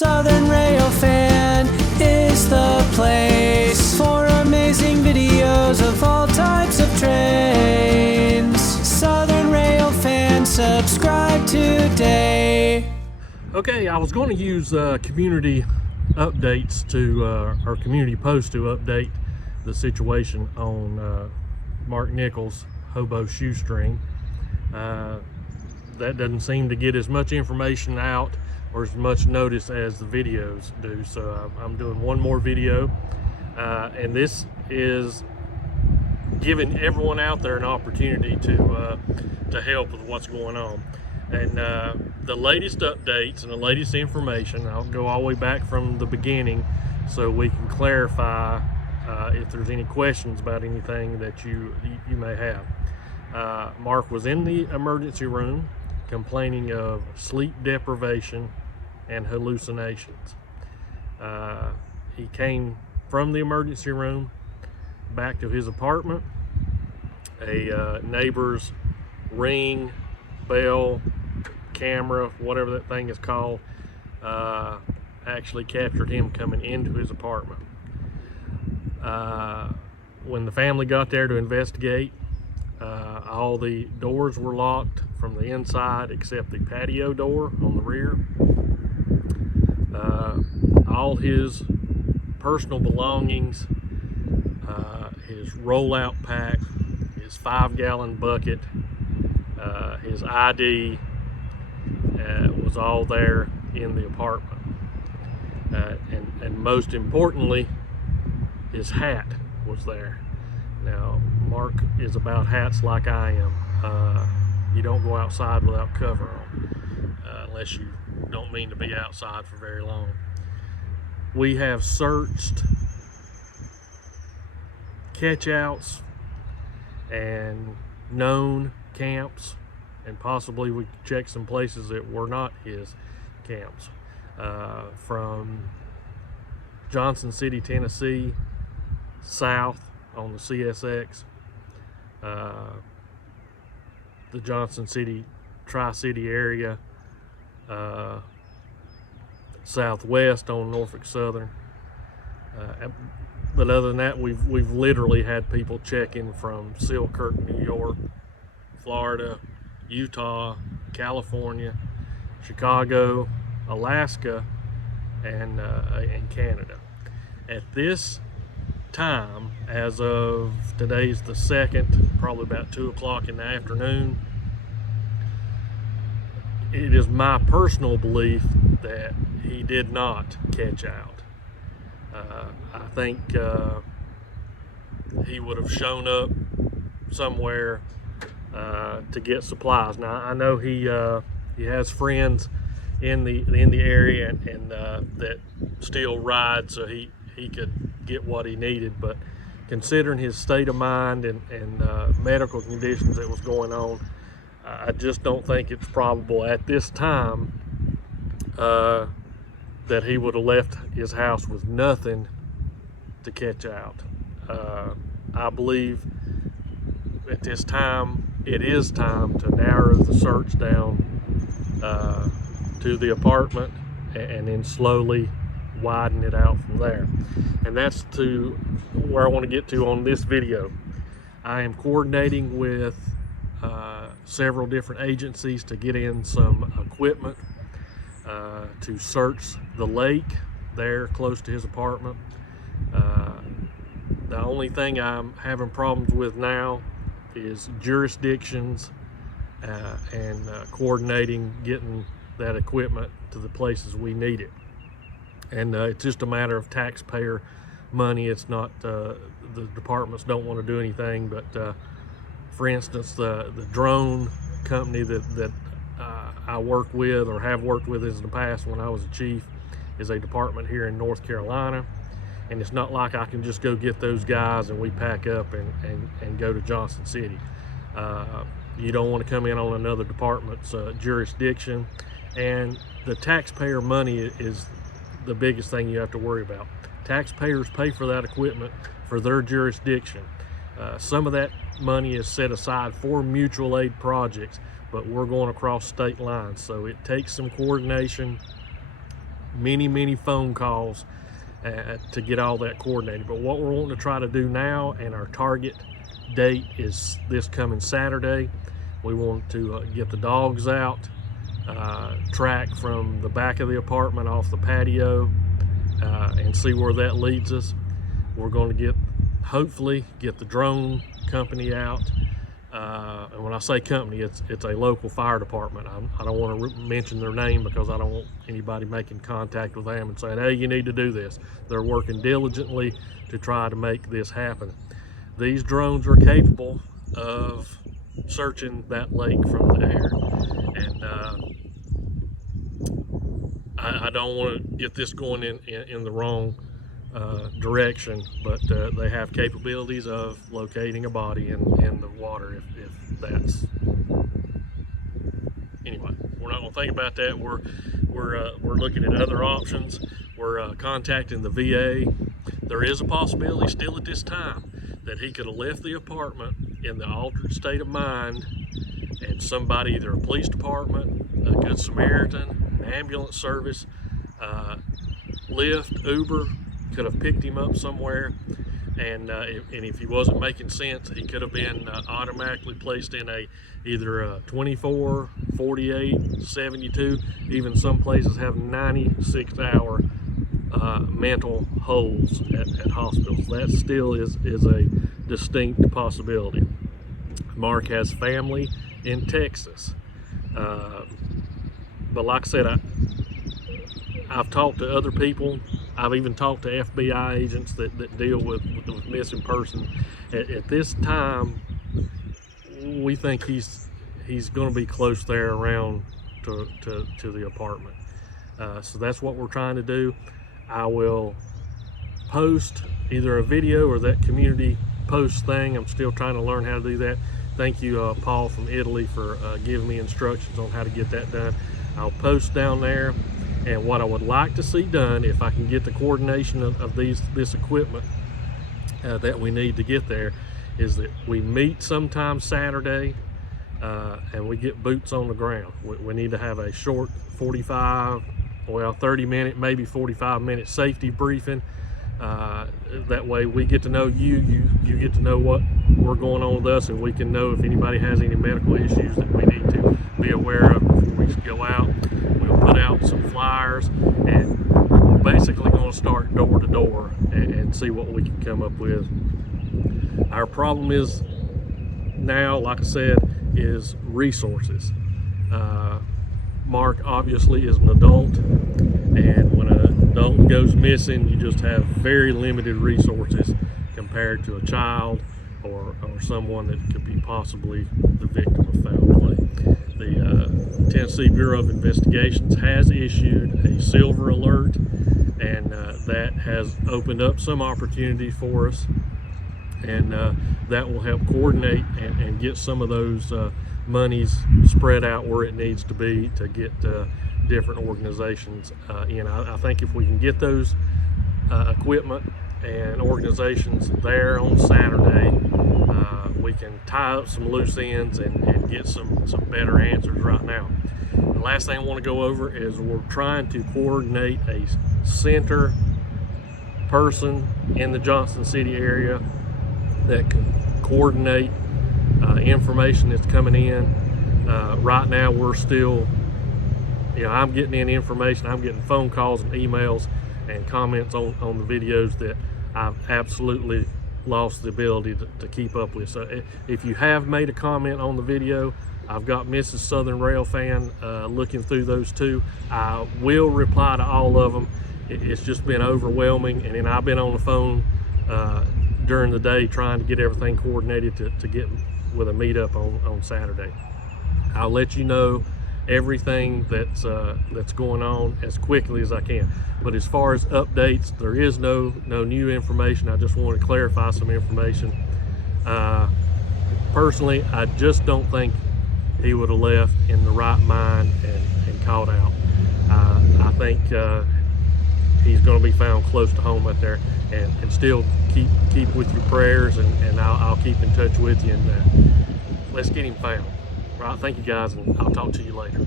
Southern Railfan is the place for amazing videos of all types of trains. Southern Railfan, subscribe today. Okay, I was going to use community updates to, or community posts to update the situation on Mark Nichols' Hobo Shoestring. That doesn't seem to get as much information out or as much notice as the videos do, so I'm doing one more video, and this is giving everyone out there an opportunity to help with what's going on. And the latest updates and the latest information, I'll go all the way back from the beginning so we can clarify if there's any questions about anything that you may have. Mark was in the emergency room complaining of sleep deprivation and hallucinations. He came from the emergency room back to his apartment. A neighbor's ring, bell, camera, whatever that thing is called, actually captured him coming into his apartment. When the family got there to investigate, all the doors were locked from the inside except the patio door on the rear. All his personal belongings, his rollout pack, his 5-gallon bucket, his ID was all there in the apartment. And most importantly, his hat was there. Now, Mark is about hats like I am. You don't go outside without cover on, unless you don't mean to be outside for very long. We have searched catch-outs and known camps, and possibly we checked some places that were not his camps. From Johnson City, Tennessee, south on the CSX, the Johnson City, Tri-City area, southwest on Norfolk Southern. But other than that, we've literally had people checking from Selkirk, New York, Florida, Utah, California, Chicago, Alaska, and Canada. At this time, as of today's the 2nd, probably about 2 o'clock in the afternoon, it is my personal belief that he did not catch out. I think he would have shown up somewhere to get supplies. Now, I know he has friends in the area and that still ride, so he could get what he needed. But considering his state of mind and medical conditions that was going on, I just don't think it's probable at this time that he would have left his house with nothing to catch out. I believe at this time it is time to narrow the search down to the apartment and then slowly widen it out from there. And that's to where I want to get to on this video. I am coordinating with several different agencies to get in some equipment to search the lake there close to his apartment. The only thing I'm having problems with now is jurisdictions and coordinating getting that equipment to the places we need it. And it's just a matter of taxpayer money. It's not, the departments don't want to do anything, but for instance, the drone company that I work with or have worked with in the past when I was a chief is a department here in North Carolina. And it's not like I can just go get those guys and we pack up and go to Johnson City. You don't want to come in on another department's jurisdiction. And the taxpayer money is the biggest thing you have to worry about. Taxpayers pay for that equipment for their jurisdiction. Some of that money is set aside for mutual aid projects, but we're going across state lines, so it takes some coordination many phone calls to get all that coordinated. But what we're wanting to try to do now, and our target date is this coming Saturday, we want to get the dogs out, track from the back of the apartment off the patio, and see where that leads us. We're going to hopefully get the drone company out. And when I say company, it's a local fire department. I don't want to mention their name because I don't want anybody making contact with them and saying, hey, you need to do this. They're working diligently to try to make this happen. These drones are capable of searching that lake from the air. And I don't want to get this going in the wrong direction, but they have capabilities of locating a body in the water if that's. Anyway, we're not going to think about that. We're looking at other options. We're contacting the VA. There is a possibility still at this time that he could have left the apartment in the altered state of mind, and somebody, either a police department, a Good Samaritan, an ambulance service, Lyft, Uber, could have picked him up somewhere, and if he wasn't making sense, he could have been automatically placed in either a 24, 48, 72, even some places have 96-hour mental holds at hospitals. That still is a distinct possibility. Mark has family in Texas, but like I said, I've talked to other people. I've even talked to FBI agents that deal with missing persons. At this time, we think he's going to be close there around to the apartment. So that's what we're trying to do. I will post either a video or that community post thing. I'm still trying to learn how to do that. Thank you, Paul from Italy, for giving me instructions on how to get that done. I'll post down there. And what I would like to see done, if I can get the coordination of this equipment that we need to get there, is that we meet sometime Saturday and we get boots on the ground. We need to have a short 30 minute, maybe 45-minute safety briefing. That way we get to know you get to know what we're going on with us, and we can know if anybody has any medical issues that we need to be aware of before we go out. We'll put out some flyers, and we're basically going to start door to door and see what we can come up with. Our problem is now, like I said, is resources. Mark obviously is an adult, and when an adult goes missing, you just have very limited resources compared to a child or someone that could be possibly the victim of foul play. The Tennessee Bureau of Investigations has issued a silver alert, and that has opened up some opportunity for us, and that will help coordinate and get some of those monies spread out where it needs to be to get different organizations in. I think if we can get those equipment and organizations there on Saturday, we can tie up some loose ends and get some better answers right now. The last thing I want to go over is we're trying to coordinate a center person in the Johnson City area that can coordinate information that's coming in. Right now we're still, I'm getting in information, I'm getting phone calls and emails and comments on the videos that I've absolutely lost the ability to keep up with. So if you have made a comment on the video, I've got Mrs. Southern Rail Fan looking through those too. I will reply to all of them. It's just been overwhelming, and then I've been on the phone during the day trying to get everything coordinated to get with a meetup on Saturday. I'll let you know everything that's going on as quickly as I can. But as far as updates, there is no new information. I just want to clarify some information. Personally, I just don't think he would have left in the right mind and caught out. I think he's going to be found close to home out there, and still keep with your prayers, and I'll keep in touch with you, and let's get him found. Right, thank you guys, and I'll talk to you later.